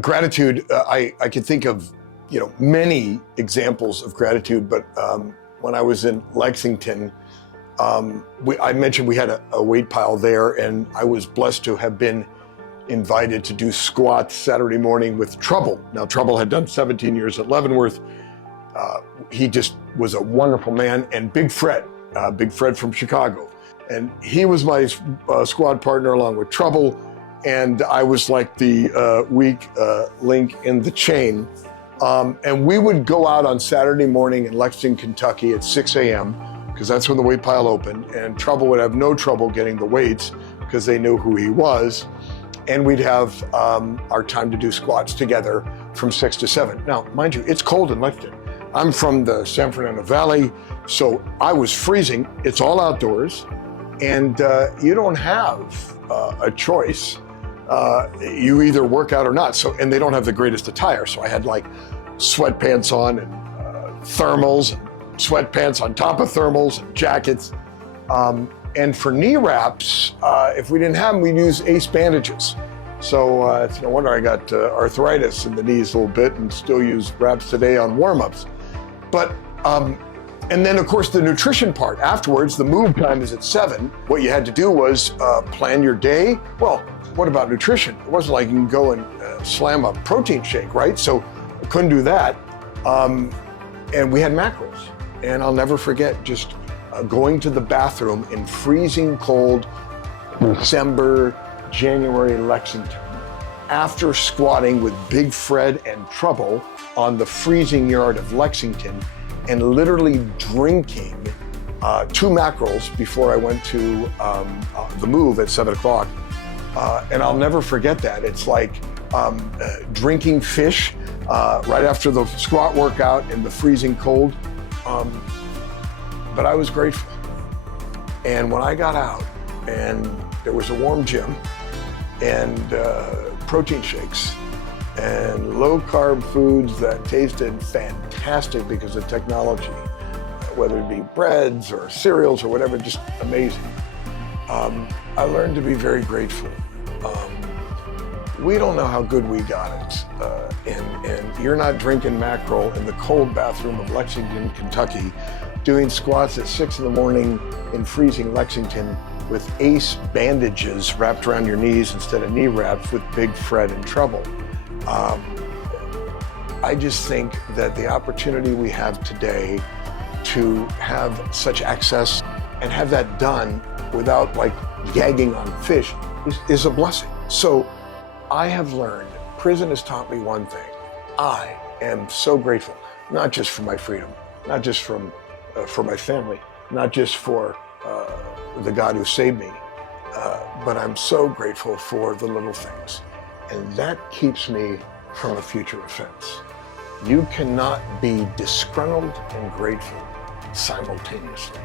Gratitude, I could think of, many examples of gratitude, but when I was in Lexington, I mentioned we had a weight pile there, and I was blessed to have been invited to do squats Saturday morning with Trouble. Now, Trouble had done 17 years at Leavenworth. He just was a wonderful man, and Big Fred from Chicago. And he was my squad partner along with Trouble, and I was like the weak link in the chain. And we would go out on Saturday morning in Lexington, Kentucky at 6 a.m., because that's when the weight pile opened, and Trouble would have no trouble getting the weights because they knew who he was. And we'd have our time to do squats together from 6 to 7. Now, mind you, it's cold in Lexington. I'm from the San Fernando Valley, so I was freezing. It's all outdoors, and you don't have a choice. You either work out or not. And they don't have the greatest attire. So I had like sweatpants on and thermals, and sweatpants on top of thermals and jackets. And for knee wraps, if we didn't have them, we'd use ace bandages. So it's no wonder I got arthritis in the knees a little bit and still use wraps today on warm-ups. But, and then of course the nutrition part afterwards, the move time is at 7. What you had to do was plan your day. Well, what about nutrition? It wasn't like you can go and slam a protein shake, right? So I couldn't do that. And we had mackerels. And I'll never forget just going to the bathroom in freezing cold December, January Lexington, after squatting with Big Fred and Trouble on the freezing yard of Lexington, and literally drinking 2 mackerels before I went to the move at 7 o'clock. And I'll never forget that. It's like drinking fish right after the squat workout in the freezing cold. But I was grateful. And when I got out and there was a warm gym and protein shakes and low carb foods that tasted fantastic because of technology, whether it be breads or cereals or whatever, just amazing. I learned to be very grateful. We don't know how good we got it. And you're not drinking mackerel in the cold bathroom of Lexington, Kentucky, doing squats at 6 in the morning in freezing Lexington with ace bandages wrapped around your knees instead of knee wraps with Big Fred and Trouble. I just think that the opportunity we have today to have such access and have that done without like gagging on fish is a blessing. So I have learned, prison has taught me one thing. I am so grateful, not just for my freedom, not just for my family, not just for the God who saved me, but I'm so grateful for the little things. And that keeps me from a future offense. You cannot be disgruntled and grateful simultaneously.